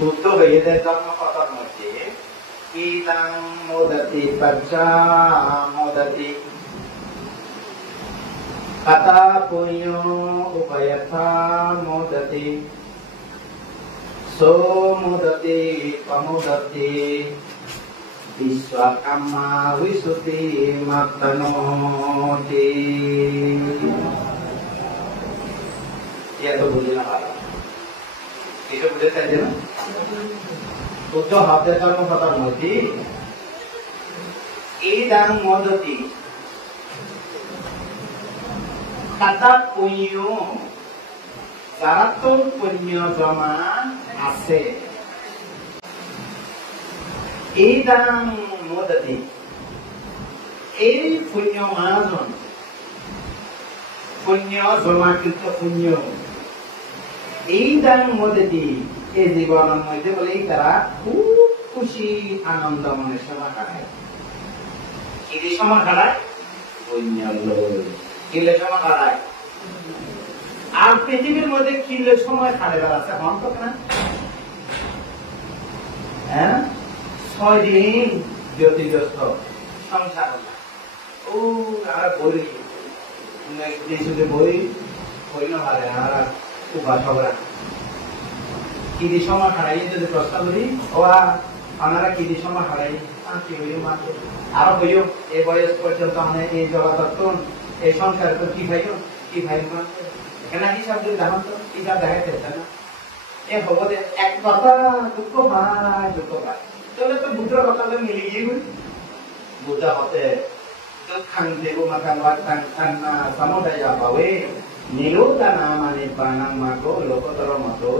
বুদ্ধ হইতে জন্মপথর মধ্যে ইদং মোদতি পচ্চা মোদতি কতা পুণ্য উভয়থা মোদতি সো মোদতি পমোদতি বিশ্বকর্মা বিশুতি মতনোতি। ये तो बुझे ना पाला ये बुझे चाहिए ना बुद्ध हाथे कर्म पतर मोदी इदं मोदति kata punya saratul punya jama ase idang modati এই পুণ্য মহাজন পুণ্য জমাকৃত পুণ্য এই দান মধ্যে এই জীবনের মধ্যে বলে তারা খুব খুশি আনন্দ মনের সময় কাটায়। কি সময় কাটায়? পুণ্য কিলে সময় কাটায়। আর পৃথিবীর মধ্যে কিলে সময় কাটে বেড়াচ্ছে অন্তত না, হ্যাঁ 6 দিন জ্যোতিগ্রস্ত সংসার ও আর বলি বই বই না পারে আর উপাসকরা কি সময় হারাই যদি প্রশ্ন করি ওরা আপনারা কি সময় হারাই কি হইও মাত্র আরো হইও এই বয়স পর্যন্ত মানে এই জগৎ এই সংসার তো কি ভাই মাত্র এখানে হিসাব যদি জানান তো হিসাব দেখাইতে না এ হবো যে এক কথা দুঃখ ভাই তাহলে তো বুদ্ধর কথা মিলে গিয়ে বুদ্ধ হতে দুঃখাং দেবো মাথান বাতাং কান্না সমুদয়া ভাবে নিরোধনা মানে প্রাণাং মাগো লোকতর মতো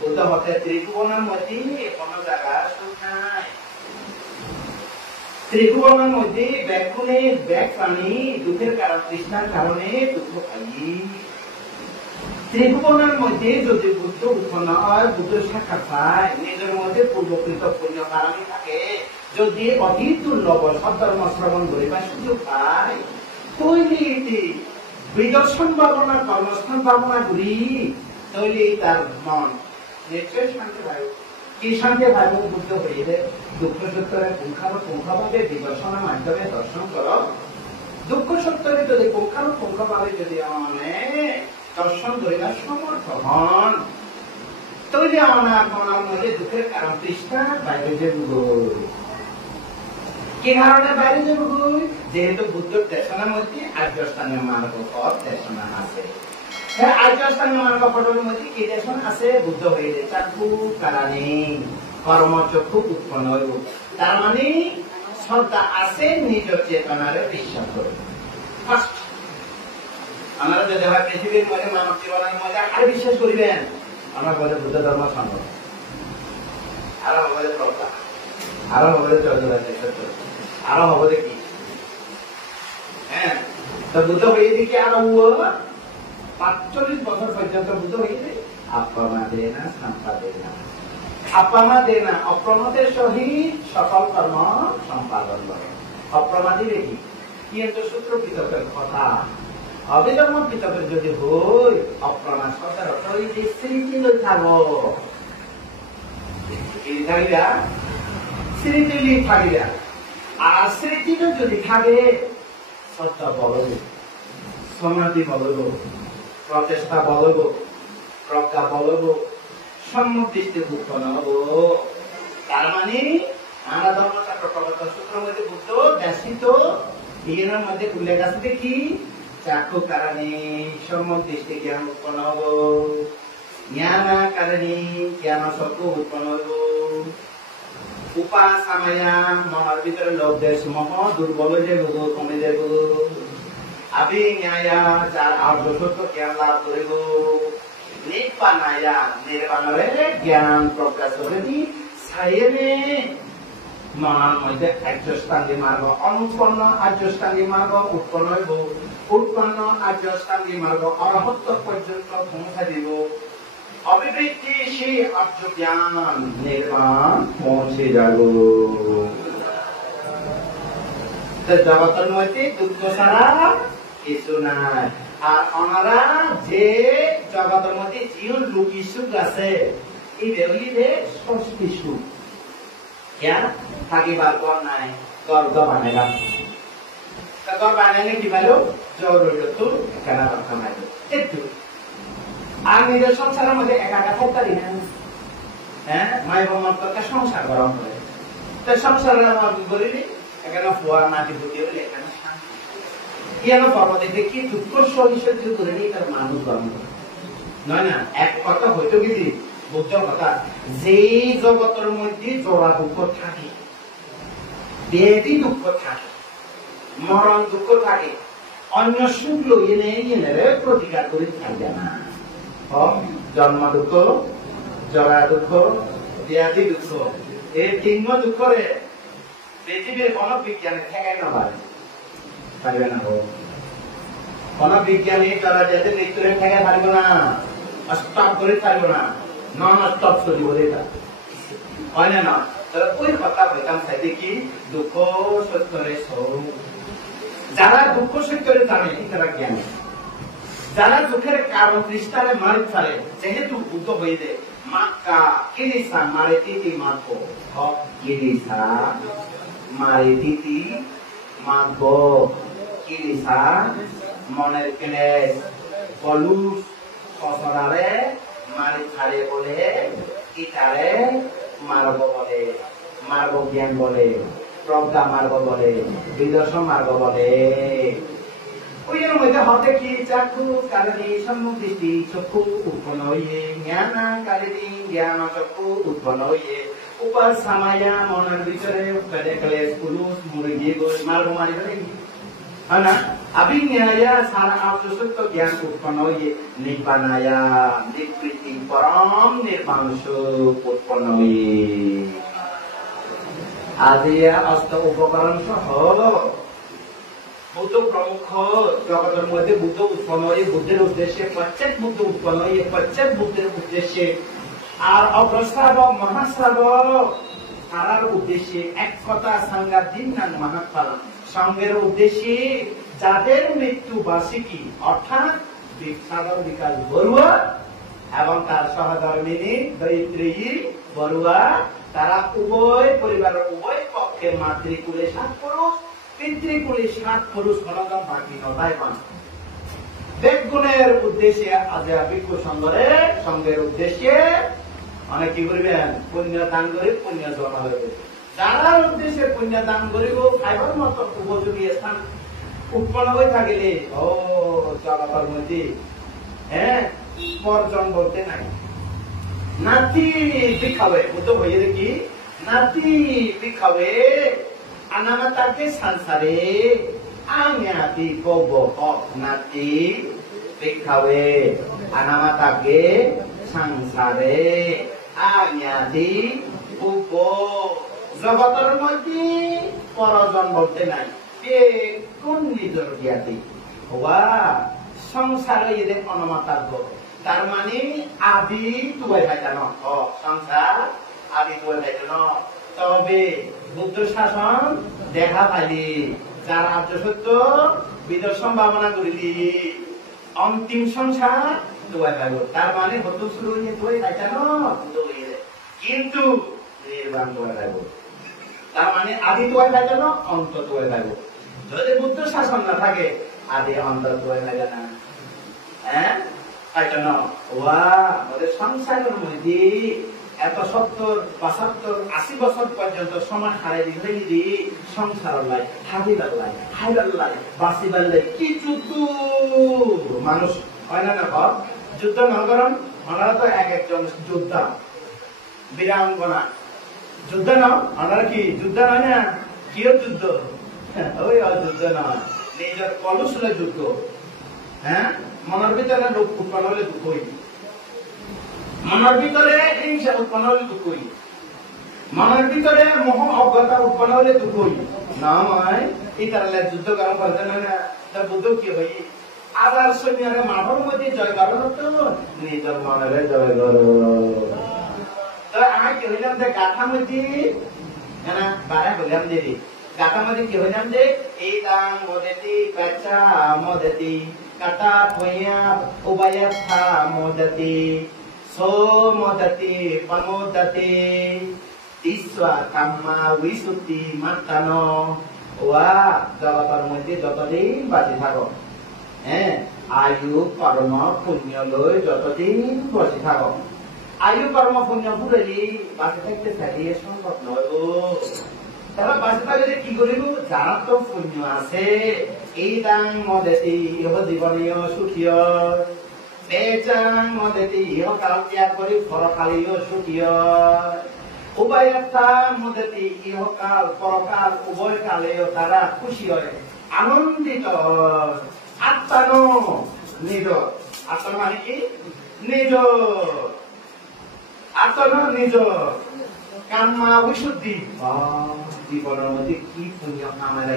বুদ্ধ হতে ত্রিভুবনের মধ্যে কোন জায়গা সুখ নাই। ত্রিভুবনের মধ্যে ব্যাকুলে ব্যাক প্রাণী দুঃখের কারণ তৃষ্ণার কারণে দুঃখ পাই। ত্রিভুবনের মধ্যে যদি বুদ্ধ উৎপন্ন হয় বুদ্ধ সাক্ষাৎ পায় নিজের মধ্যে পূর্বকৃত পুণ্য কারণে থাকে যদি অতি দুর্লভ সদ্ধর্ম শ্রবণ করিবার সুযোগ পায় তৈরি বিদর্শন ভাবনা কর্মস্থান ভাবনা করি তৈরি তার মন নিশ্চয় শান্তি পায়। কি শান্তি পাইব? বুদ্ধ হইলে দুঃখ সত্যরে পুঙ্খানুপুঙ্খভাবে বিদর্শনের মাধ্যমে দর্শন কর। দুঃখ সত্যরে যদি পুঙ্খানুপুঙ্খভাবে যদি দর্শন করিবার সমর্থ হন তৈরি আমার মনের মধ্যে দুঃখের কারণ তৃষ্ণা বাইরে যে কি কারণে বাইরে যাবো যেহেতু বুদ্ধর দেশনার মধ্যে আর্যস্থানীয় মানব পথ দেশনা আছে। আর্যস্থানীয় মানব পথের মধ্যে কি দেশন আছে? বুদ্ধ হইলে চাক্ষু কারণে কর্মচক্ষু উৎপন্ন হইব। তার মানে শ্রদ্ধা আছে নিজ চেতনারে বিশ্বাস করে। ফার্স্ট আমরা যদি হয় পৃথিবীর মধ্যে মানব জীবনের মধ্যে আর বিশ্বাস করিবেন আমরা বলে বুদ্ধ ধর্ম সম্ভব আরো হবে প্রজ্ঞা আরো হবে আরো হবে কি হ্যাঁ তো বুদ্ধ হয়ে দিকে আরো 45 বছর পর্যন্ত বুদ্ধ হয়ে আপমা দেনা সাম্পা দেনা অপ্রমাদের সহিত সকল কর্ম সম্পাদন করে। অপ্রমাদী রেখি কিন্তু সূত্র পিতকের কথা অবিধর্ম পিতকের যদি হই অপ্রমাদ কথার অর্থ যে স্মৃতি থাকবো স্মৃতি থাকিবা আর স্মৃতিটা যদি থাকে শ্রদ্ধা বলব সমাধি বলব প্রচেষ্টা বলব প্রজ্ঞা বলব সম্মুখ উৎপন্ন হব। তার মানে আমরা ধর্মচক্র প্রবর্তন সূত্র মধ্যে বুদ্ধ ব্যস্ত এর মধ্যে উল্লেখ আছে কি চাক্ষু কারণে সম্মুখ দৃষ্টি জ্ঞান উৎপন্ন হব, জ্ঞান কারণে জ্ঞান চক্ষু উৎপন্ন হব, উপাসনায়া মনের ভিতরে লোভ দেশ মোহ দুর্বল যে কমে যাব, আবিজ্ঞায়া যার আর্য সত্য জ্ঞান লাভ করিব, নির্বাণায়া নির্বাণরে জ্ঞান প্রকাশ করে দি সাইনে মনের মধ্যে আর্যষ্টাঙ্গী মার্গ অনুপন্ন আর্যষ্টাঙ্গী মার্গ উৎপন্ন হইব, উৎপন্ন আর্যষ্টাঙ্গী মার্গ অরহত্ব পর্যন্ত পৌঁছা দিব। অভিবৃদ্ধি সেই আর্য জ্ঞান নির্বাণ পৌঁছে যাব। জগতের মধ্যে দুঃখ ছাড়া কিছু নাই। আর ওনারা যে জগতের মধ্যে জীবন লুকি সুখ আছে এই বেউলিতে ষষ্ঠী সুখ क्या থাকিবার ঘর নাই ঘর বানাইলাম ঘর বানাইলে কি ভালো জোর হইল তো কেনা রক্ষা নাই একটু আর নিজের সংসারের মধ্যে একা একা থাকতে পারি না হ্যাঁ মাই বাবার কথা সংসার গরম হয় তো সংসারের আমার বলিনি এখানে ফোয়ার নাতি বুঝিয়ে বলে এখানে কেন পর্বতে দেখি দুঃখ সহিষ্ঠ করে নিয়ে তার মানুষ গরম করে নয় না এক কথা হইতো কি বুদ্ধ কথা যেই জগতের মধ্যে জোড়া দুঃখ থাকে বেদি দুঃখ থাকে মরণ দুঃখ থাকে অন্য সুখ লইয়ে নেই প্রতিকার করে থাকবে না জন্ম দুঃখ জরা দুঃখ ব্যাধি দুঃখ এই তিন দুঃখরে পৃথিবীর কোন বিজ্ঞানে ঠেকাই না পারবে না কোন বিজ্ঞানী তারা যাতে মৃত্যুরে ঠেকাই পারবে না স্টপ করে পারবে না নন স্টপ চলিব এটা হয় না ওই কথা বলতাম সাইডে কি দুঃখ সত্যরে স্বরূপ যারা দুঃখ সত্যরে জানে তারা জ্ঞানী যারা দুঃখের কারণ ক্রিস্টালে মারি ফেলে যেহেতু বুদ্ধ হয়ে যায় মাক্কা কিরিসা মারে তিতি মাগো কিরিসা মারে তিতি মাগো কিরিসা মনের ক্লেশ কলুষ ফসলারে মারি ছাড়ে বলে ইটারে মার্গ বলে মার্গ জ্ঞান বলে প্রজ্ঞা মার্গ বলে বিদর্শন মার্গ বলে ওই এর মধ্যে হতে কি চাক্ষু কারণে সম্মুখ দৃষ্টি চক্ষু উৎপন্ন হইয়ে জ্ঞান কারণে জ্ঞান চক্ষু উৎপন্ন হইয়ে উপর সামায়া মনের ভিতরে কলে কলে পুরুষ মুরগি মার্গ মারি ফেলে है ना अभिज्ञाया सारा आत्मसत्व ज्ञान उत्पन्न हुए निपानाया निवृत्ति परम निर्वाण उत्पन्न हुए आदि अष्ट उपकरण सह बुद्ध प्रमुख जगतर मध्य बुद्ध उत्पन्न हुए बुद्धेर उद्देश्य पश्चात बुद्ध उत्पन्न हुए पश्चात बुद्धेर उद्देश्य और अग्रश्रावक महाश्रावक তারার উদ্দেশ্যে এক কথা সাংঘাতিক নাম মহাপালন সঙ্গের উদ্দেশ্যে যাদের মৃত্যু বার্ষিকী অর্থাৎ বিখ্যাত বিকাশ বড়ুয়া এবং তার সহধর্মিনী দৈত্রী বড়ুয়া তারা উভয় পরিবারের উভয় পক্ষে মাতৃকুলে 7 পুরুষ পিতৃকুলে 7 পুরুষ গণগণ বাকি নয় পান দেব গুণের উদ্দেশ্যে আজা ভিক্ষু সঙ্গের উদ্দেশ্যে অনেক কি করবেন পুণ্য দান করে পুণ্য জমা হবে যারা উদ্দেশ্যে পুণ্য দান করিব খাইবার মতো উপযোগী স্থান উৎপন্ন হয়ে থাকিলে ও জগতের মধ্যে হ্যাঁ পর্যন বলতে নাই নাতি বিখাবে বুদ্ধ হয়ে দেখি নাতি বিখাবে আনামাতাকে সংসারে আমিয়াতি কব নাতি বিখাবে আনামাতাকে সংসারে আমিয়াতি উপ জগতের মধ্যে পরজন বলতে নাই কোন নিজের জ্ঞাতি হওয়া সংসারে এদের অনুমাতার্য তার মানে আদি তুই ভাইজানো সংসার আদি তুই ভাইজানো তবে বুদ্ধ শাসন দেখা পাইলি যার আর্য সত্য বিদর্শন ভাবনা করিলি অন্তিম সংসার তুই পাইব তার মানে হতো শুরু হয়ে তুই ভাইজানো কিন্তু নির্বাণ তুই পাইব তার মানে আদি তুই ভাইজানো অন্ত তুই পাইব যদি বুদ্ধ শাসন না থাকে আদি অন্তর তুই ভাইজানা হ্যাঁ সংসারের মধ্যে এত 70, 75, 80 বছর পর্যন্ত সময় হারাই দিলে সংসার লাই হাবিবার লাই হাইবার লাই বাঁচিবার লাই কি যুদ্ধ মানুষ হয় না ঘর যুদ্ধ না করেন ওনারা তো এক একজন যোদ্ধা বীরাঙ্গনা যুদ্ধ না ওনারা কি যুদ্ধ নয় না কিও যুদ্ধ ওই যুদ্ধ নয় নিজের কলুষ যুদ্ধ হ্যাঁ মনের ভিতরে রূপ উৎপন্ন হলে দুঃখ হই মনের ভিতরে হিংসা উৎপন্ন হলে দুঃখ হই মনের ভিতরে মোহ অজ্ঞতা উৎপন্ন হলে দুঃখ হই নয় এই তারা যুদ্ধ কারণ করতে না তার বুদ্ধ কি হই আবার সৈন্যরে মাঠের মধ্যে জয় করার তো নিজের মনের জয় করো তো আমি কি হইলাম যে গাথা মধ্যে না বারে হইলাম দিদি গাথা মধ্যে কি হইলাম যে এই দান মদেতি কাঁচা মদেতি kata punya ubayatha modati সোমদতি পমোদতি তিস্বা কাম্মা উইসুতি মাত্তানো ওয়া জগতের মধ্যে যতদিন বাঁচি থাকো হ্যাঁ আয়ু কর্ম পুণ্য লই যতদিন বসে থাকো আয়ু কর্ম পুণ্য ভুলেলি বাঁচে থাকতে চাইলে সম্ভব নয় গো তারা বাঁচে থাকলে কি করিব যারা তো পুণ্য আছে এই দাং মদেতি ইহ জীবনীয় সুখীয় বেচাং মদেতি ইহ কাল ত্যাগ করি পরকালীয় সুখীয় উভয়তা মদেতি ইহকাল পরকাল উভয় কালেও তারা খুশি হয় আনন্দিত আত্মানো নিজ আত্মা মানে কি নিজ আত্মানো নিজ কাম্মা বিশুদ্ধি জীবনের মধ্যে কি পুণ্য আমরা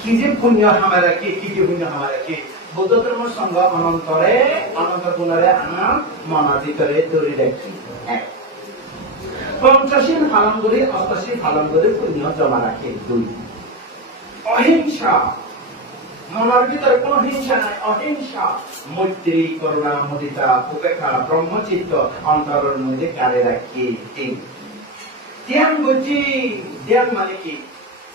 কি যে পুণ্য আমরা কি যে পুণ্য আমরা কি বৌদ্ধ ধর্ম সঙ্গ অনন্তরে অনন্ত গুণরে আমার মনের ভিতরে ধরে রাখি পঞ্চশীল পালন করে অষ্টশীল পালন করে পুণ্য জমা রাখে দুই অহিংসা মনের ভিতরে কোন হিংসা নাই অহিংসা মৈত্রী করুণা মুদিতা উপেক্ষা ব্রহ্মচিত্ত অন্তরের মধ্যে কারে রাখি তিন ধ্যান বুঝি ধ্যান মানে কি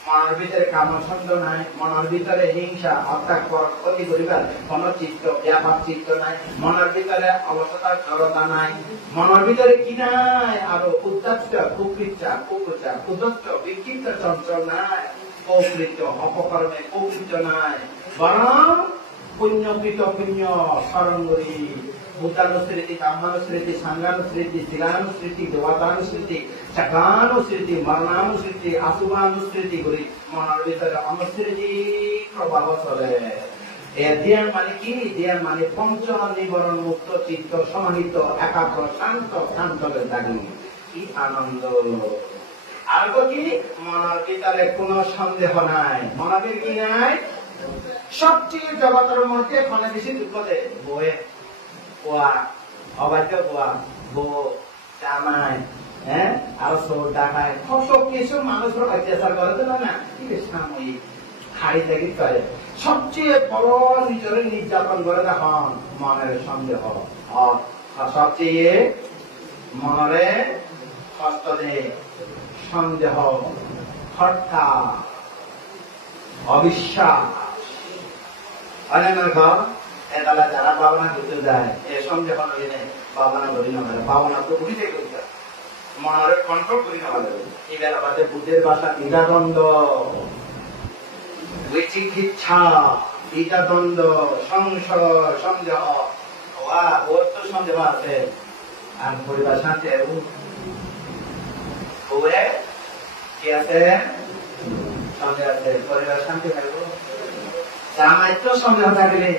মনের ভিতরে কামছন্দ নাই মনের ভিতরে হিংসা হত্যা ক্ষতি করিবার কোন চিত্ত ব্যাপার চিত্ত নাই মনের ভিতরে অবসতা জড়তা নাই মনের ভিতরে কি নাই আরো উদ্দাষ্ট কুকৃচ্ছা কুকুচা উদ্দষ্ট বিক্ষিপ্ত চঞ্চল নাই কৌকৃত্য অপকর্মে কৌকৃত্য নাই বরং পুণ্যকৃত পুণ্য স্মরণ করি ভূতানুস্মৃতি কাম্মানুস্মৃতি সাঙ্গানুস্মৃতি শিলানুস্মৃতি দেবতানুস্মৃতি চাকানুস্মৃতি মরণানুস্মৃতি আশুভানুস্মৃতি করি মনের ভিতরে অনুস্মৃতি প্রভাব চলে ধ্যান মানে কি ধ্যান মানে পঞ্চ নিবরণ মুক্ত চিত্ত সমাহিত একাগ্র শান্ত শান্তলে থাকি কি আনন্দ আর কি মনের ভিতরে কোন সন্দেহ নাই মনের কি নাই সবচেয়ে জগতের মধ্যে ফলে বেশি দুঃখ দেয় বয়ে পোয়া অবাধ্য পোয়া বউ জামাই হ্যাঁ আর সব ডাকায় কত কিছু মানুষের অত্যাচার করে তো না কি সাময়িক হাড়ি থেকে করে সবচেয়ে বড় নিজের নির্যাতন করে দেখুন মনের সন্দেহ সবচেয়ে মনে কষ্ট দেয় সন্দেহ হত্যা অবিশ্বাস অনেক ঘর এতলা যারা ভাবনা করতে যায় এ সন্দেহ নয় ভাবনা করি না ভাবনা তো বুঝতে করতে মনের কন্ট্রোল করি না এবার আমাদের বুদ্ধের ভাষা দ্বিধাদ্বন্দ্ব বিচিকিৎসা দ্বিধাদ্বন্দ্ব সংশয় সন্দেহ ওর তো সন্দেহ আছে আর পরিবার শান্তি কি আছে সন্দেহ আছে পরিবার শান্তি থাকবো সামাজিক সন্দেহ থাকলে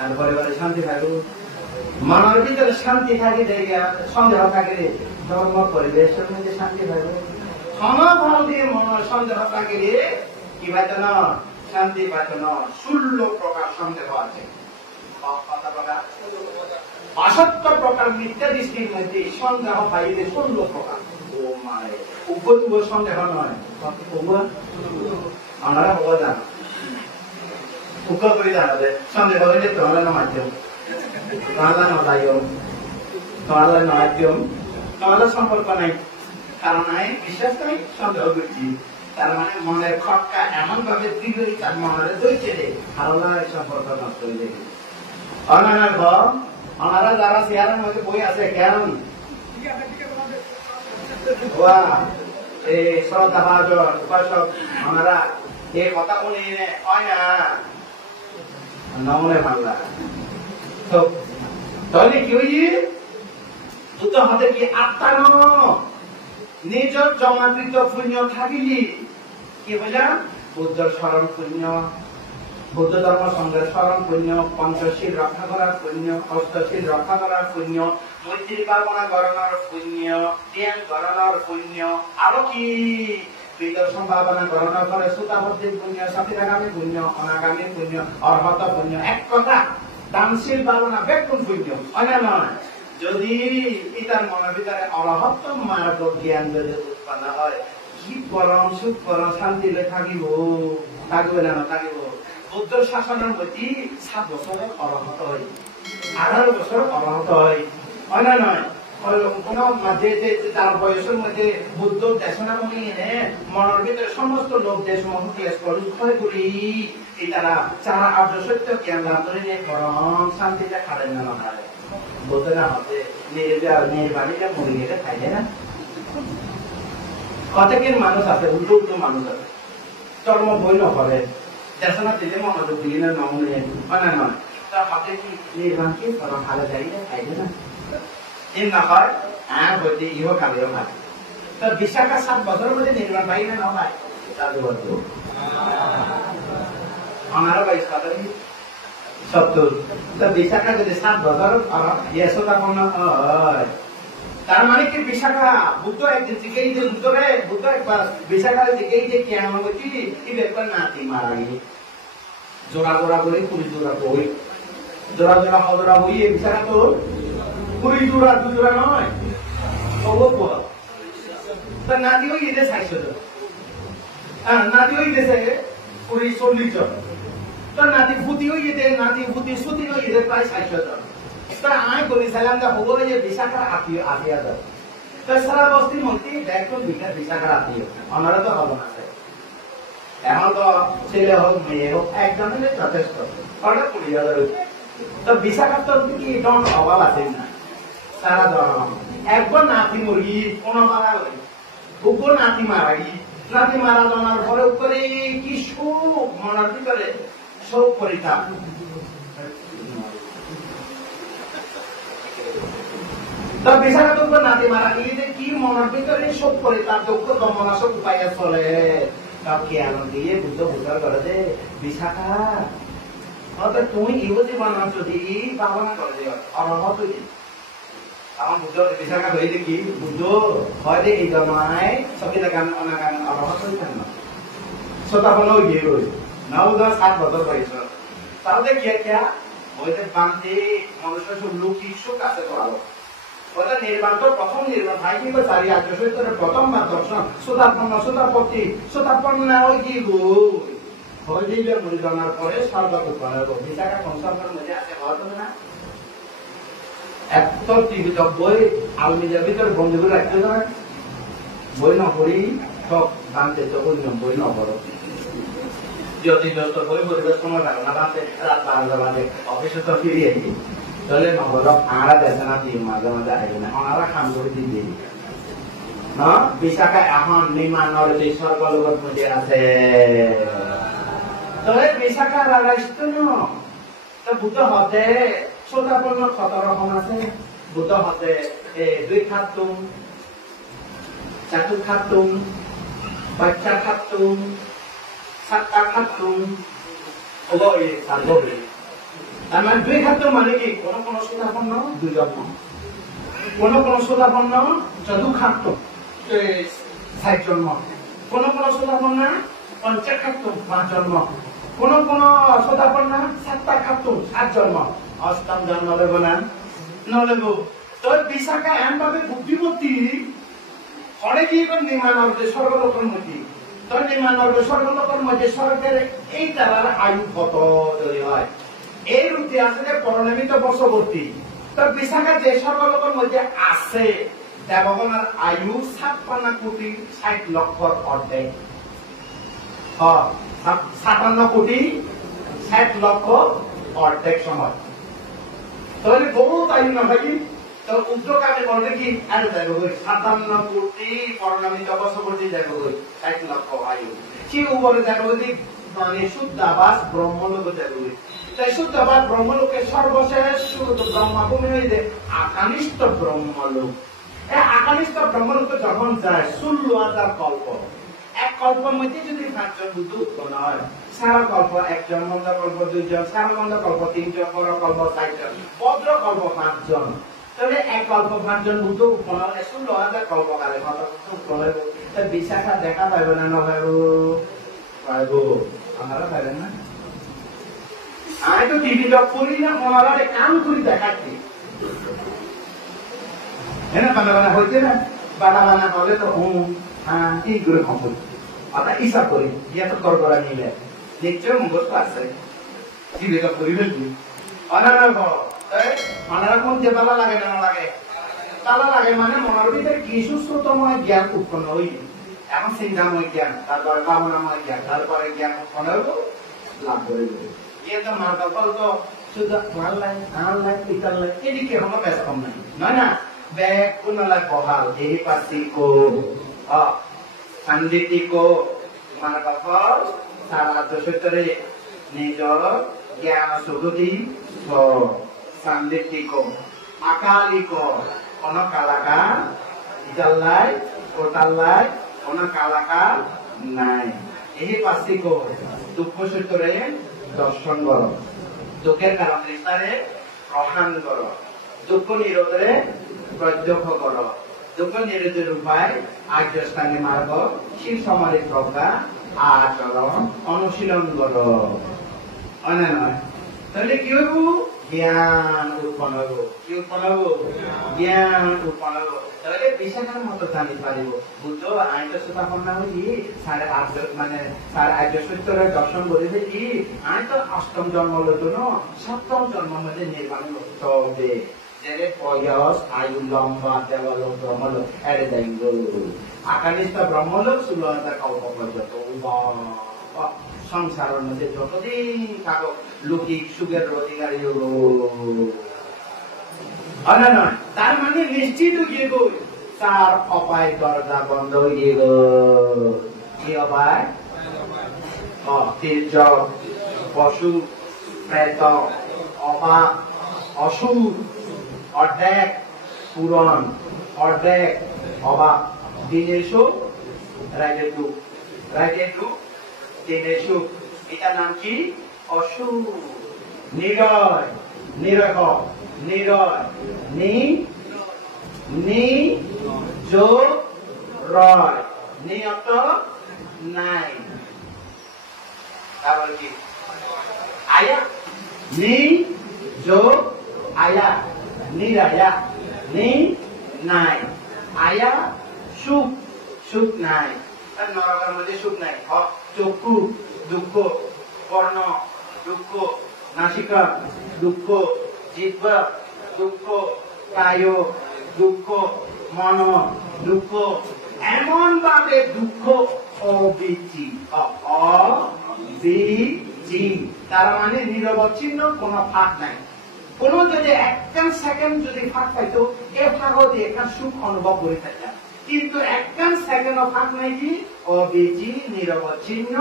আর পরিবারে শান্তি থাকবো মনের ভিতরে শান্তি থাকে সন্দেহ থাকলে ধর্ম পরিবেশের মধ্যে শান্তি থাকবে সমাভাব দিয়ে মনের সন্দেহ থাকলে কি পাইত না শান্তি পাইত না 16 প্রকার সন্দেহ আছে অসত্য প্রকার মিথ্যা দৃষ্টির মধ্যে সন্দেহ পাইলে 16 প্রকার ও মানে উপর সন্দেহ নয় আমরা হবো না করে জানাবে সন্দেহ হইলে তোমার মাধ্যম তোমার নদায়ম তোমার নয়ম তোমার সম্পর্ক নাই কারণ নাই বিশ্বাস নাই সন্দেহ করছি তার মানে মনের খটকা এমন ভাবে তীব্রই তার মনের দইছে রে ধারণার সম্পর্ক নষ্ট হয়ে যাবে অনানার ঘর ওনারা যারা চেয়ারের মধ্যে বই আছে কেমন এই শ্রদ্ধা ভাজন উপাসক ওনারা এই কথা বলে হয় না নমনে বাংলা তো তাহলে কি হয়েছে দুটো হাতে কি আত্মা নিজের জমাকৃত পুণ্য থাকিলি কি বুঝলাম বুদ্ধর স্মরণ পুণ্য বৌদ্ধ ধর্ম সংঘের স্মরণ পুণ্য পঞ্চশীল রক্ষা করার পুণ্য অষ্টশীল রক্ষা করার পুণ্য মৈত্রী পার্বণা গণনার পুণ্য ধ্যান গণনার পুণ্য আরো কি বিদর সম্ভাবনা গণনা করে সুতাবদ্ধি পুণ্য সতীরাগামী পুণ্য অনাগামী পুণ্য অর্হত পুণ্য এক কথা দানশীল পালনা বেকুন পুণ্য অন্যান্য যদি এটার মনের ভিতরে অরহত্ব মার্গ জ্ঞান যদি উৎপন্ন হয় কি পরম সুখ পরম শান্তিতে থাকিব থাকবে না থাকিব বুদ্ধ শাসনের মধ্যে 7 বছরে অরহত হয় 18 বছর অনাহত হয় হয় নয় কোনো মাঝে যে তার বয়সের মধ্যে বুদ্ধ দেশনামণি এনে মনের ভিতরে সমস্ত লোক যে সমস্ত ক্ষয় করি তারা যারা আর্য সত্য জ্ঞান লাভ করে পরম শান্তিতে খাবেন না খাবে বলতে না হতে নির্বাণীটা মরে গেলে খাইলে না কতকের মানুষ আছে উল্টো উল্টো মানুষ আছে চর্ম বই নকরে দেশনা দিলে মনোযোগ দিলে না নমনে হয় নয় তার হাতে কি নির্বাণ কি পরম ভালো যাইলে খাইলে না in the heart and with the Iho Kaliyama. The Vishaka Sat Bazar with the Nirvan Bhai and Omai. That's what do. Amara Bhai Sadari Sabtur. The Vishaka with the Sat Bazar, Yesoda Kona. তার মানে কি বিশাখা বুদ্ধ একদিন জিজ্ঞেই যে বুদ্ধ একবার বিশাখা জিজ্ঞেই যে কি আমাকে কি ব্যাপার নাতি মারাই জোড়া জোড়া করে কুড়ি জোড়া বই জোড়া জোড়া হজোড়া বই এই বিশাখা তো কুড়ি জোড়া দু জোড়া নয় তার নাতি হয়ে গেছে 60 জন নাতি হয়ে গেছে 40 জন তার নাতি ফুটি হয়ে গেছে নাতি ফুটি সুতি হয়ে গেছে প্রায় 60 জন আমি বলেছিলাম যে হবো যে বিশাখার আত্মীয় জন তো সারা বস্তির মধ্যে একদম বিশাখার আত্মীয় আমরা তো হবো না এখন তো ছেলে হোক মেয়ে হোক একদম যথেষ্ট 20,000 তো বিশাখার তো কি কোন অভাব আছে না সারা জন একবার নাতি মুরগি কোনো মারা গেল উপর নাতি মারাই নাতি মারা জানার পরে উপরে কি শোক মনার ভিতরে শোক পরিতাপ তো বিশাখা দুঃখ নাতি মারা গেলে কি মনের ভিতরে শোক পরিতাপ দুঃখ দমনা সব উপায় চলে সব জ্ঞান দিয়ে বুদ্ধ বুঝার করে যে বিশাখা অর্থাৎ তুমি ইহ জীবন যদি ভাবনা করে দিও অরহত আমার বুদ্ধ বিশাখা হয়ে দেখি বুদ্ধ হয়তো এই জমায় সবই গান অনাগান অরহত হইতেন না শ্রোতাপন্ন গিয়ে রই নাও 7 বছর বয়স তাহলে কে কে হইতে বান্ধে মানুষের সব লৌকিক সুখ আছে করাবো ওটা নির্বাণ তো প্রথম নির্বাণ ভাই কিন্তু চারি আর্য সহিতের প্রথমবার দর্শন সুতাপন্ন ওই কি গো হইলে মুড়ি জানার পরে সর্বক করাবো বিশাখা সংসারের মধ্যে আছে হয়তো না এত টিভি বই আলমিজার ভিতরে বন্ধুগুলো রাখতে নয় বই না পড়ি সব বানতে তো বই না পড়ো যদি যত বই পড়বে সময় লাগে না বানতে রাত 12 বাজে অফিসে তো ফিরে আসি তাহলে নগর আড়া দেশে না দিন মাঝে মাঝে আসবে না ওনারা খাম করে দিন দিন না বিশাখা এখন নির্মাণের যে সর্বলোকের মধ্যে আছে তাহলে বিশাখা লাগাইতো না তো বুদ্ধ হতে শ্রোতাপন্ন কত রকম আছে বুদ্ধ হতে 2 খাতুম চাতুর খাতুম বাচ্চা খাতুম সাতটা খাতুম ওই সার্বভৌম তার মানে 2 খাতুম মানে কি কোন শ্রোতাপন্ন 2 জন্ম কোন শ্রোতাপন্ন 4 খাতুম 6 জন্ম কোন শ্রোতাপন্ন 5 খাতুম 5 জন্ম কোন শ্রোতাপন্ন 7 খাতুম 7 জন্ম অষ্টম জন্ম লেব না নলেব তোর বিশাখা এমভাবে বুদ্ধিমতী অনেকেই নির্মাণ সর্বলোকের মধ্যে তোর নির্মাণ সর্বলোকের মধ্যে স্বর্গের এই তারার আয়ু কত যদি হয় এই রূপে আছে যে পরনিমিত বর্ষবর্তী তোর বিশাখা যে সর্বলোকের মধ্যে আছে দেবগণের আয়ু 56 কোটি 60 লক্ষ অর্ধেক 57 কোটি 60 লক্ষ অর্ধেক সময় তাহলে বহুত আয়ু না ভাই তো উদ্যোগামী বলতে কি আর যাইব 57 কোটি পরনামিত বর্ষবর্তী যাইব 60 লক্ষ আয়ু কি উপরে যাইব মানে শুদ্ধাবাস ব্রহ্মলোকে যাইব তাই শুদ্ধাবাস ব্রহ্মলোকে সর্বশেষ শুদ্ধ ব্রহ্মভূমি হইতে আকানিষ্ঠ ব্রহ্মলোক এই আকানিষ্ঠ ব্রহ্মলোকে যখন যায় 16,000 কল্প এক কল্পের মধ্যে যদি 5 জন বুদ্ধ উৎপন্ন হয় সারা কল্প 1 জন মন্দ কল্প 2 জন সারা মন্দ কল্প 3 জন পর কল্প 4 জন বজ্র কল্প 5 জন তাহলে এক কল্প 5 জন বুদ্ধ উৎপন্ন হলে 16,000 কল্প কালে কত উৎপন্ন হবে তাই বিশাখা দেখা পাইবে না পাইব আমরা পাইবেন না আমি তো টিভি জব করি না ওনারা কাম করি দেখাচ্ছি হ্যাঁ বানা হইতে না বানা হলে তো হ্যাঁ কি করে সম্ভব অর্থাৎ হিসাব করি তো করা নিলে নিশ্চয় মুখস্থ আছে টিভি জব করি ফেলবি অনারা মানারা কোন যে তালা লাগে না লাগে তালা লাগে মানে মনের ভিতরে কি সুস্থতময় জ্ঞান উৎপন্ন হইল এখন চিন্তাময় জ্ঞান তারপরে ভাবনাময় জ্ঞান তারপরে জ্ঞান উৎপন্ন হইব লাভ করিব ইয়ে তো মার কপাল তো শুধু আনলাইন পিতাল্লাই এদিকে কোনো ব্যস্ত নাই নয় না ব্যাগ কোনলাই বহাল এই পার্টিকো সান্দিটিকো মার কপাল সারা দশরে নিজর জ্ঞান সুগতি সান্দিটিকো আকালিকো কোন কালাকার ইতাল্লাই কোটাল্লাই কোন কালাকার নাই এই পার্টিকো দুঃখ সূত্রে দর্শন কর দুঃখের কারণ বিস্তারে প্রহান কর দুঃখ নিরোধে প্রত্যক্ষ কর দুঃখ নিরোধের উপায় আর্যস্থানে মার্গ শিব সমাধি প্রজ্ঞা আচরণ অনুশীলন কর অনেক নয় তাহলে কি হইব জ্ঞান উৎপন্ন হইব কি উৎপন্ন হইব জ্ঞান উৎপন্ন হইব তাহলে বিশেষের মতো জানি পারিব বুদ্ধ আইন স্থাপন না হই সাড়ে আট মানে সাড়ে আট সত্তর দর্শন করেছে কি আইন তো অষ্টম জন্ম লইত ন সপ্তম জন্ম মধ্যে নির্মাণ করতে হবে যে বয়স আয়ু লম্বা দেবলোক ব্রহ্মলোক এড়ে যাইব আকানিষ্ঠ ব্রহ্মলোক সুলতা কল্প পর্যন্ত সংসারের মধ্যে যতদিন কারো লৌকিক সুখের অধিকারী নয় তার মানে নিশ্চিত গিয়ে গো তার অপায় দরজা বন্ধ হয়ে গো কি অপায় তীর্য পশু প্রেত অবাক অসুর অর্ধেক পুরন অর্ধেক অবাক দিনের সুখ রাইটের টু দিনের সুখ এটার নাম কি অসুর নিরয় নিরয় নিরয় রয় নিয়ত নাই তারপরে কি আয়া আয়া নিরায়া নাই আয়া সুখ সুখ নাই নরকের মধ্যে সুখ নাই চক্ষু দুঃখ কর্ণ দুঃখ নাসিকা দুঃখ জিহ্বা দুঃখ কায় দুঃখ মন দুঃখ এমন ভাবে দুঃখ অবিচি তার মানে নিরবচ্ছিন্ন কোন ফাঁক নাই কোন যদি একখান সেকেন্ড যদি ফাঁক পাইতো এ ফাঁক দিয়ে একখান সুখ অনুভব করে থাকতাম কিন্তু একখান সেকেন্ড ফাঁক নাই কি অবিচি নিরবচ্ছিন্ন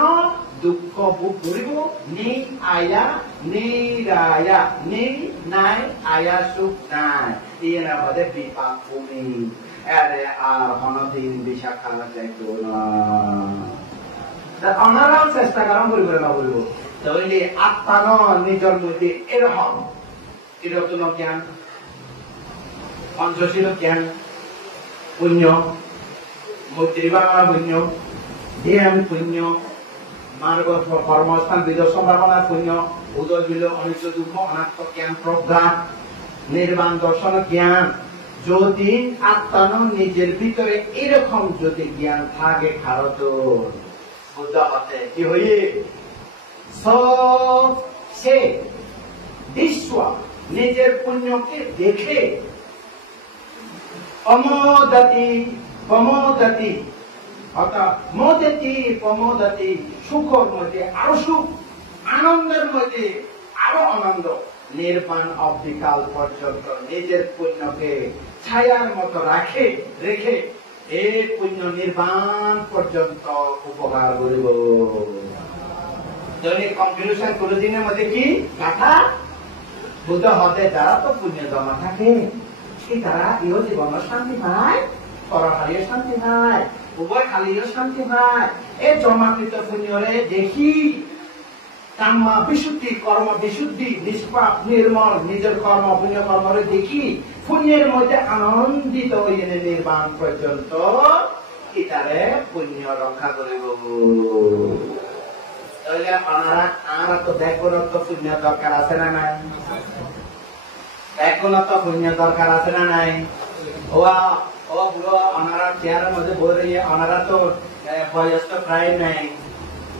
দুঃখ ভোগ করিব নেই আয়া নিরায়া নেই নাই আয়া সুখ নাই ইয়ে না হলে বিপাক ভূমি আরে আর অনদিন বিশাখা যাইতো না অনারাম চেষ্টা কারণ করিব না বলব তাহলে আত্মা ন নিজের মধ্যে এরকম চিরতন জ্ঞান পঞ্চশীল জ্ঞান পুণ্য মৈত্রীবা পুণ্য ধ্যান পুণ্য মার্গ কর্মস্থান বিজয় সম্ভাবনা পুণ্য উদয় বিল অনিত্য দুঃখ অনাত্ম জ্ঞান প্রজ্ঞা নির্বাণ দর্শন জ্ঞান যদি আত্মান নিজের ভিতরে এরকম যদি জ্ঞান থাকে খারত বুদ্ধ হতে কি হয়ে সে বিশ্ব নিজের পুণ্যকে দেখে প্রমোদতি অর্থাৎ প্রমোদতি সুখর মধ্যে আরো সুখ আনন্দের মধ্যে আরো আনন্দ নির্বাণ অবিকাল পর্যন্ত নিজের পুণ্যকে ছায়ার মতো রেখে এই পুণ্য নির্বাণ পর্যন্ত উপকার করিব দৈনিক কনক্লুশন কোন দিনের মধ্যে কি কথা বুদ্ধ হতে তারা তো পুণ্য জমা থাকে তারা ইহ জীবন শান্তি পায় পরকালীয় শান্তি পায় উভয় কালীয় শান্তি পায় এই জমাকৃত পুণ্যরে দেখি কাম্মা বিশুদ্ধি কর্ম বিশুদ্ধি নিষ্পাপ নির্মল নিজের কর্ম পুণ্য কর্মরে দেখি পুণ্যের মধ্যে আনন্দিত হয়ে নির্বাণ পর্যন্ত ইতারে পুণ্য রক্ষা করিব তাহলে আমরা তো ব্যাকুণত্ব পুণ্য দরকার আছে না নাই ব্যাকুণত্ব পুণ্য দরকার আছে না নাই বুড়ো ওনারা চেয়ারের মধ্যে বই রয়ে ওনারা তো বয়স তো প্রায় নাই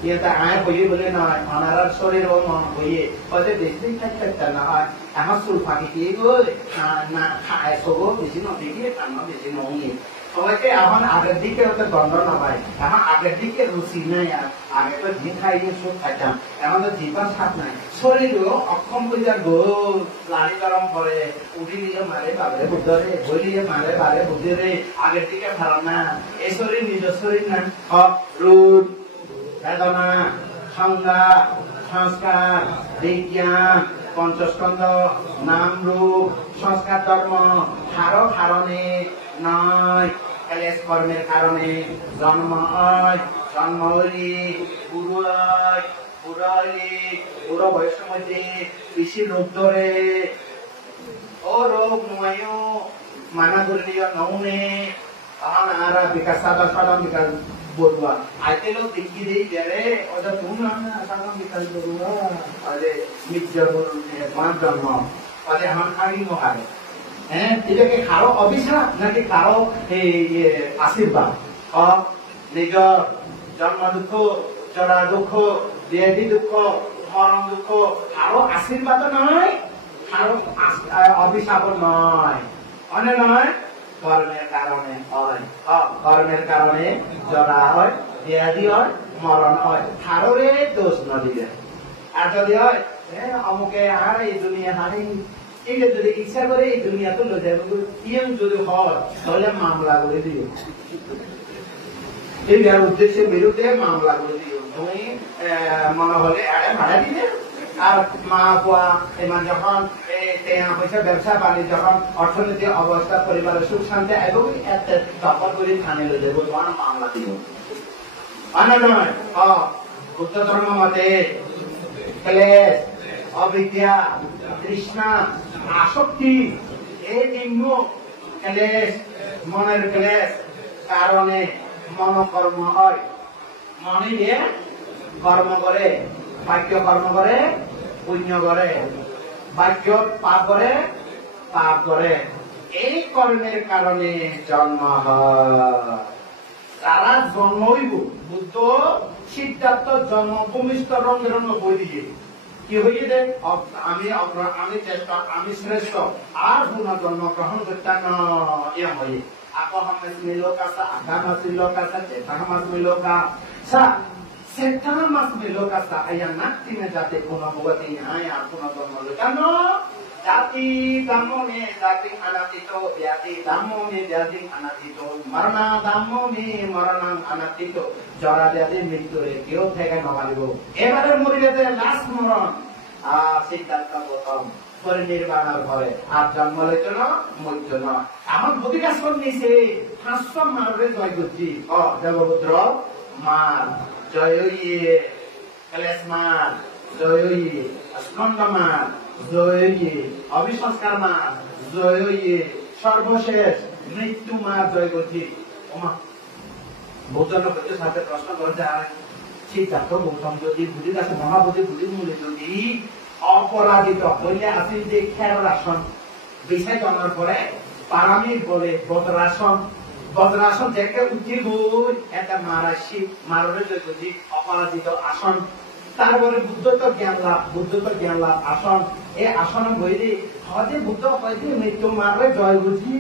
এটা আয় হয়ে বলে নয় অনারার শরীর ও মন হয়ে হয়তো বেশি থাকতে না হয় আমার চুল ফাঁকি দিয়ে গো না খায় সব বেশি নদীকে কান্না বেশি নয় সবাইকে এখন আগের দিকে হয়তো গন্ধ না হয় এখন আগের দিকে রুচি নাই আর আগে তো ঘি খাইয়ে সব খাইতাম এখন তো জীবন সাপ নাই শরীরও অক্ষম হয়ে যায় গো লাড়ি গরম করে উঠি নিয়ে মারে বাবরে বুদ্ধ রে বলিয়ে মারে বারে বুদ্ধি রে আগের দিকে ভালো না এই শরীর নিজ শরীর না রূপ বেদনা সংজ্ঞা সংস্কার বিজ্ঞান পঞ্চস্কন্ধ নাম রূপ সংস্কার ধর্ম হারো কারণে নয় ক্লেশ কর্মের কারণে জন্ম হয় জন্ম হইলি বুড়ো হয় বুড়ো হইলি বুড়ো বয়সের মধ্যে বেশি রোগ ধরে ও রোগ নয় মানা করলিও নৌনে তখন আর বিকাশ সাধারণ বিকাশ বলুয়া আইতে লোক দেখি দেই বেড়ে ওটা তুমি সাধারণ বিকাশ বলুয়া আরে মির্জার পাঁচ জন্ম আরে আমার খালি মহারে হ্যাঁ এটাকে কারো অভিশাপ নাকি কারো আশীর্বাদ নিজের জন্ম দুঃখ জরা দুঃখ ব্যাধি দুঃখ মরণ দুঃখ কারো আশীর্বাদ নয় কারো অভিশাপ নয় অনেক নয় কর্মের কারণে হয় কর্মের কারণে জরা হয় ব্যাধি হয় মরণ হয় কারোরে দোষ নদীরে আর যদি হয় অমুকে আর এই দুনিয়া হারি এটা যদি ইচ্ছা করে এই দুনিয়া তো লয়ে যাবে ইয়ং যদি হয় তাহলে মামলা করে দিও এই যার উদ্দেশ্যের বিরুদ্ধে মামলা করে দিও তুমি মনে হলে আরে ভাড়া দিবে আর মা বুয়া এমন যখন টাকা পয়সা ব্যবসা বাণিজ্য যখন অর্থনৈতিক অবস্থা পরিবারের সুখ শান্তি এবং একটা দখল করে থানে লয়ে যাবো তোমার মামলা দিও আনন্দ নয় বুদ্ধ ধর্ম মতে ক্লেশ অবিদ্যা তৃষ্ণা আসক্তি এই নিম্ন ক্লেশ মনের ক্লেশ কারণে মনকর্ম হয় মনে দিয়ে কর্ম করে বাক্য কর্ম করে পুণ্য করে বাক্য পাপ করে এই কর্মের কারণে জন্ম হয় তারা জন্ম হইব বুদ্ধ সিদ্ধার্থ জন্ম ভূমিষ্ঠ রঙের বই দিয়ে কি হয়ে যে আমি চেষ্টা আমি শ্রেষ্ঠ আর পুনর্জন্ম গ্রহণ করতাম ইয়া হয়ে ako hamas miloka sa agamas miloka sa hamas miloka sa setamas miloka sa ayanati na jate kuna buwati ay kuna domoloka no jati damo me jati anatito jati damo me jati anatito marana damo me maranang anatito jara jati mrityure keo theke nabalibo ebare morilete last moron siddhartha gotam পরিনির্বাণের ঘরে আর জন্ম লইতো না মরতো না আমার অধিকার নিছে 500 মারে জয় করছি দেবপুত্র মার জয় ইয়ে ক্লেশ মার জয় ইয়ে স্কন্দ মার জয় ইয়ে অবিসংস্কার মার জয় ইয়ে সর্বশেষ মৃত্যু মার জয় করছি ওমা ভোজন করতে সাথে প্রশ্ন করতে আর সিদ্ধার্থ গৌতম যদি বুঝি আছে মহাবোধি বুঝি মূলে যদি অপরাজিত হইলে আসিল যে খেয়াল আসন বিষয় জানার পরে পারামিক বলে বজ্রাসন থেকে উঠি হই একটা মারাশি মারণের যদি অপরাজিত আসন তারপরে বুদ্ধত্ব জ্ঞান লাভ আসন এই আসন বইলে হয়তো বুদ্ধ হয়তো মৃত্যু মারলে জয় বুঝি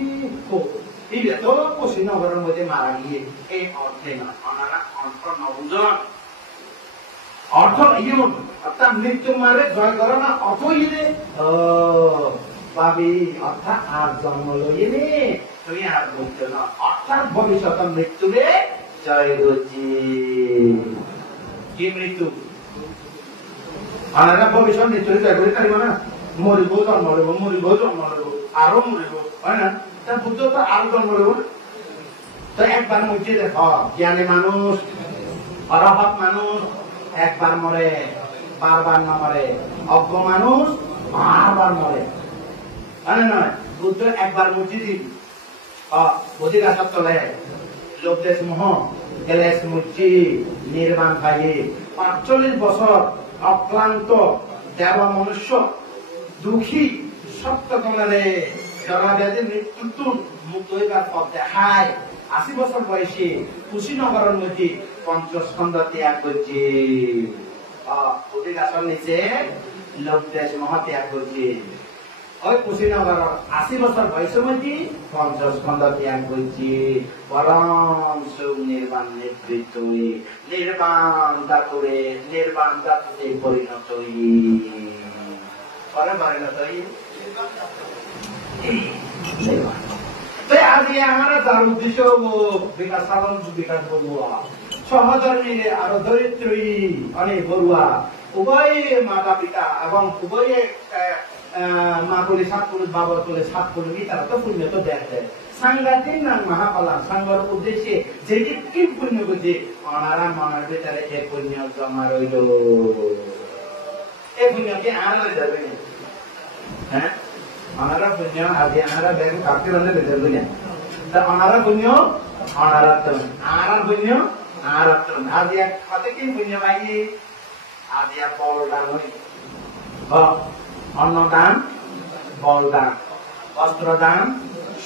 এই তো কুশীনগরের মধ্যে মারা গিয়ে এই অর্থে না ওনারা অর্থ নবুজন অর্থ ইয়ন অর্থাৎ মৃত্যু মারে জয় করো না অর্থ ইয়ে পাবি অর্থাৎ আর জন্ম লইলে তুমি আর বলছো না অর্থাৎ ভবিষ্যৎ মৃত্যুরে জয় করছি কি মৃত্যু আর ভবিষ্যৎ মৃত্যুরে জয় করে পারিব না মরিব জন্ম লইব আরো মরিব হয় না তা বুদ্ধ তো আরো জন্ম লইব তো একবার মরছে দেখ জ্ঞানী মানুষ অরহৎ মানুষ একবার মরে বারবার না মরে অজ্ঞ মানুষ বারবার মরে মানে নয় বুদ্ধ একবার মসজিদ বুদ্ধির আসক্ত লে লোভ দেশ মোহ ক্লেশ মুচি নির্বাণ খাইয়ে 45 বছর অক্লান্ত দেব মনুষ্য দুঃখী সত্য কমলে জরা ব্যাধি মৃত্যু মুক্ত হইবার পথ দেখায় 80 বছর বয়সে কুশীনগরের মধ্যে পঞ্চস্কন্ধ ত্যাগ করছে। আসল নিচে লোকদেশ মহাত্যাগ করছে। ওই কুশীনগর 80 বছর বয়সের মধ্যে পঞ্চস্কন্ধ ত্যাগ করছে। পরম সুখ নির্বাণ নেতৃত্ব নির্বাণ ধাতুতে পরিণত আজি আমার তার উদ্দেশ্য বিকাশ সাধন বিকাশ বড়ুয়া সহধর্মী আর দরিদ্রী অনেক বড়ুয়া উভয় মাতা পিতা এবং উভয় মা বলে 7 পুরুষ বাবা বলে 7 পুরুষ তারা তো পুণ্য তো দেখে সাংঘাতিক নাম মহাপালা সাংঘর উদ্দেশ্যে যে কি পুণ্য করছে অনারা মনের ভিতরে এক পুণ্য জমা রইল। এই পুণ্যকে আনা যাবে হ্যাঁ অনারা পুণ্য আদি আনারা ব্যাগ কাটতে বন্ধ করে দেবে না তা অনারা পুণ্য অনারাত্ম আনারা পুণ্য আনারাত্ম আদি এক খাতে কি পুণ্য ভাই আদি এক বলদান হই অন্নদান বলদান বস্ত্রদান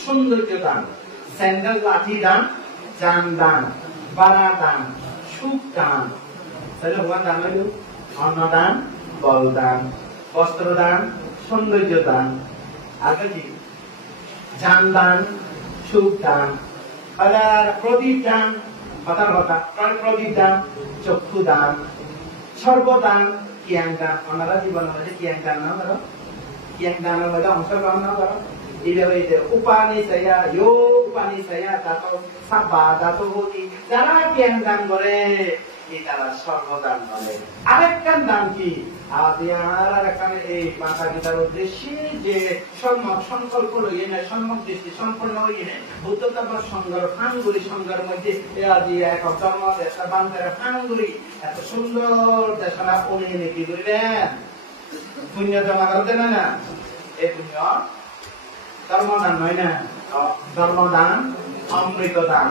সৌন্দর্য দান স্যান্ডেল লাঠি দান চান দান বানা দান সুখ দান তাহলে ভগবান দান হইল অন্নদান বলদান বস্ত্রদান সৌন্দর্য দান আগে কি জান দান সুখ দান আর প্রদীপ দান প্রদীপ দান চক্ষু দান সর্বদান কিয়াং দান ওনারা জীবনের মধ্যে কিয়াং দান না করো কিয়াং দানের মধ্যে অংশগ্রহণ না করো এটা উপানিশয়া উপানিশয়া দাত সাব্বা দাত হতি যারা কিয়াং দান করে তারা সর্বদান করে। আরেকটা দান কি আরেকখানে এই মাতা পিতার উদ্দেশ্যে যে সম্যক সংকল্প লইয়ে নেয় সম্যক দৃষ্টি সম্পন্ন হইয়ে নেয় বুদ্ধতম সংঘর ফাঙ্গুলি সংঘের মধ্যে আদি এক জন্ম দেশা বান্ধের ফাঙ্গুলি এত সুন্দর দেশনা উনি কি করিলেন পুণ্য জমা করতে না এই পুণ্য ধর্মদান নয় না ধর্মদান অমৃত দান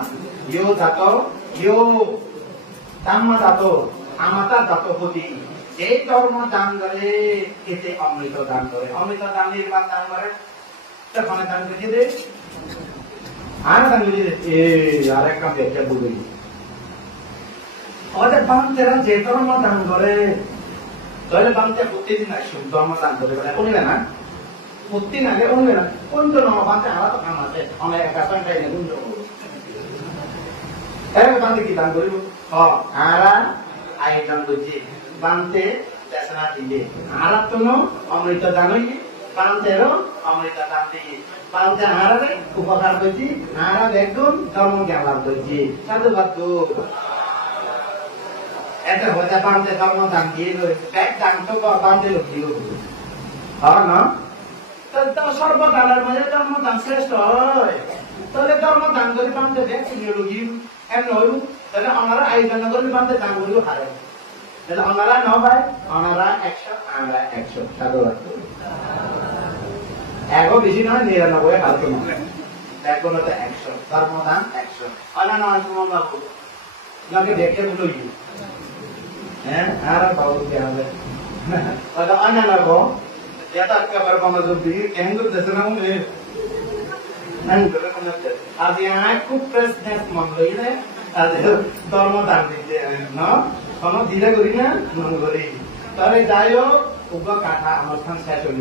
ইয়ো দাত ইয়ো দাত আমাতা দাত হতি এই ধর্ম দান করে এতে অমৃত দান করে অমৃত দান নির্বাণ দান করে তখন দান করে দে আর দান করে আর একটা ব্যাখ্যা বলি ওদের বান্তেরা যে ধর্ম দান করে তাহলে বান্তে প্রতিদিন আসে ধর্ম দান করে বলে না প্রতিদিন আগে বলবে না কোন তো নয় বান্তে আলাদা কাম আছে আমরা একা সঙ্গে গুঞ্জ বান্তে কি দান করিব আরা আয়োজন করছি বান্তে দেশনা দিবে আরা তো অমৃত দান হইবে বান্তেরও অমৃত দান দিয়ে বান্তে আরারে উপকার করছি আরা একদম ধর্ম জ্ঞান লাভ করছি সাধুবাদ এটা হতে বান্তে ধর্ম দান দিয়ে ব্যাগ দান তো বান্তে লোক দিয়ে হ্যাঁ না সর্বদানের মধ্যে ধর্ম দান শ্রেষ্ঠ হয় তাহলে ধর্ম দান করে বান্তে ব্যাগ কিনে রোগী এমন হইব তাহলে ওনারা আয়োজন করলে বান্তে দান করিব হারে তাহলে ওনারা ন ভাই ওনারা 100 আমরা 100 সাধুবাদ এগো বেশি নয় 99 হালতো নয় এখন তো 100 ধর্মদান 100 অনানা তোমার বাবু নাকি দেখে বলি হ্যাঁ আর বাবু কি হবে তাহলে অনানা গো এটা একবার বামাজুর দিকে কেন্দ্র দেশনা মনে আজ খুব ফ্রেশনেস মন লইলে ধর্মদান দিতে না কোনো দিলে করি না মন করি তাহলে যাই হোক উগ্র কাঠা অনুষ্ঠান শেষ হইল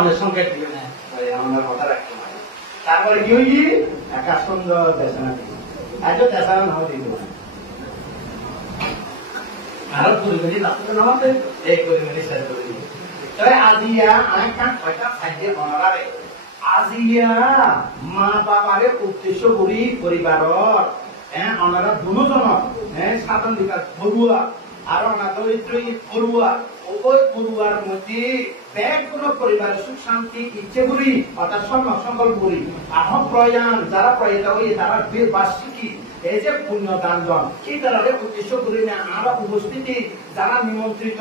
অনেক সংকেত দিবে না আমাদের কথা রাখতে পারে তারপরে কি হইছি একা সুন্দর দেশনা দিল আজ দেশনা নাও দিল আরো পরিমাণে লাগতে নামাতে এই পরিমাণে শেষ করে দিল তবে আজিয়া অনেক কান কয়টা খাদ্য বনারে আজিয়া মা বাবারে উদ্দেশ্য করি পরিবারর ওনারা দুজনের সাধন বিকাশ বড়ুয়া আর ওনার দরিদ্রী বড়ুয়া উভয় বড়ুয়ার মধ্যে ব্যাগগুলো পরিবারের সুখ শান্তি ইচ্ছে করি অর্থাৎ সংকল্প করি আহ প্রয়াণ যারা প্রয়াত হই তারা বার্ষিকী এই যে পুণ্য দানজন এই তারা উদ্দেশ্য করি না আমরা উপস্থিতি যারা নিমন্ত্রিত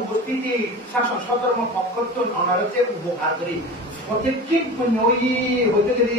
উপস্থিতি শাসন সধর্ম পক্ষ ওনারা উপকার করি সঠিক পুণ্য হইতে গেলে